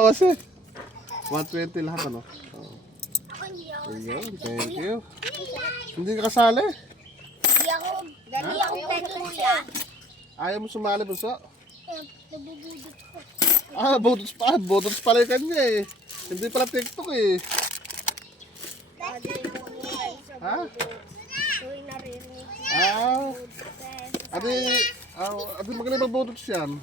Awas eh. 120 lahat ano. Oh. Ayun, thank you. Hindi ka kasali? Hindi ako pwede kuya. Ayaw mo sumali po so? Nabubudot ko. Bodots pa. Bodots pala yung kanya eh. Hindi pala TikTok eh. Ha? Uy, narinig. Adi magaling mag-bodots yan.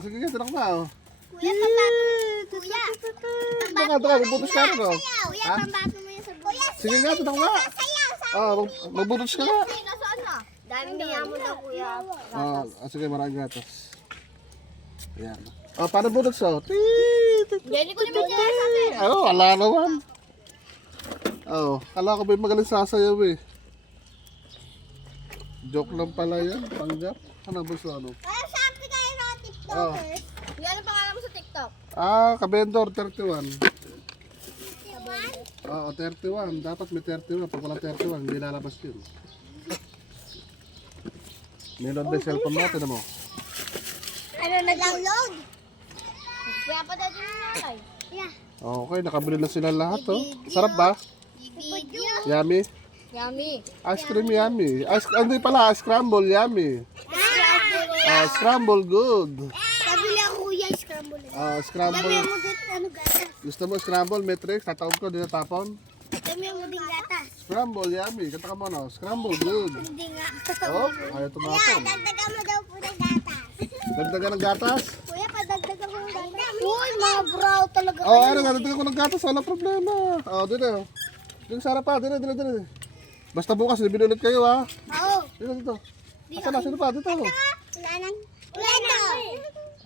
Sige nga, tinak na oh. Kuya, pambato mo. Kuya. Baka ito ka, magbutos ka rin oh. Kuya, pambato mo yan sa buya. Sige nga, tinak na. Magbutos ka nga. Nasaan na? Daming niya mo daw, kuya. Sige, maraming gatas. Ayan. Paano butos oh? Hindi ko naman niya sasabi. Wala naman. Kala ko ba yung magaling sasayaw eh. Joke lang pala yan, panggap. Ano ba sa ano? Kaya sabi kayo na TikTokers. Ano pangalan mo sa TikTok? Kabendor 31. 31. Dapat may 31. Pag walang 31, hindi lalabas yun. Niload ba yung cellphone natin mo? Ano nag-download? Kaya pa dati yung nanay. Yeah. Okay, nakabili na sila lahat oh. Sarap ba? Video. Yummy? Yummy. Ice cream yummy. Hindi pala, scramble yummy. Scramble good. Kabili ako kuya, scramble. Scramble. Dami mo din ano gatas. Gusto mo scramble, matrix? Tatawag ko, di natapon. Dami mo din gatas. Scramble yummy. Kanta ka mo no? Scramble good. Hindi nga. Ayaw tumapon. Dagdagan mo daw po ng gatas. Dagdagan ng gatas? Kuya, padagdagan ko ng gatas. Uy, mga brow talaga Dagdagan ko ng gatas. Wala problema. Dito. Dito sa harapan. Dito. Basta bukas, bibili ulit kayo ha. Oo. Dito. Asa na? Sino pa? Dito. Wala nang. Wala na.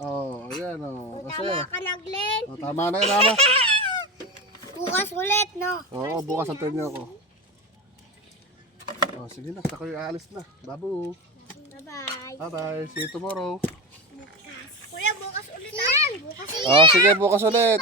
Ayan Tama ka na, Glenn. Tama na yun, ama. Bukas ulit, no? Bukas antayin niyo ako. Sige na, ako yung aalis na. Babu. Bye-bye. Bye-bye. See you tomorrow. Kuya, bukas ulit. Bukas ulit. Sige, bukas ulit.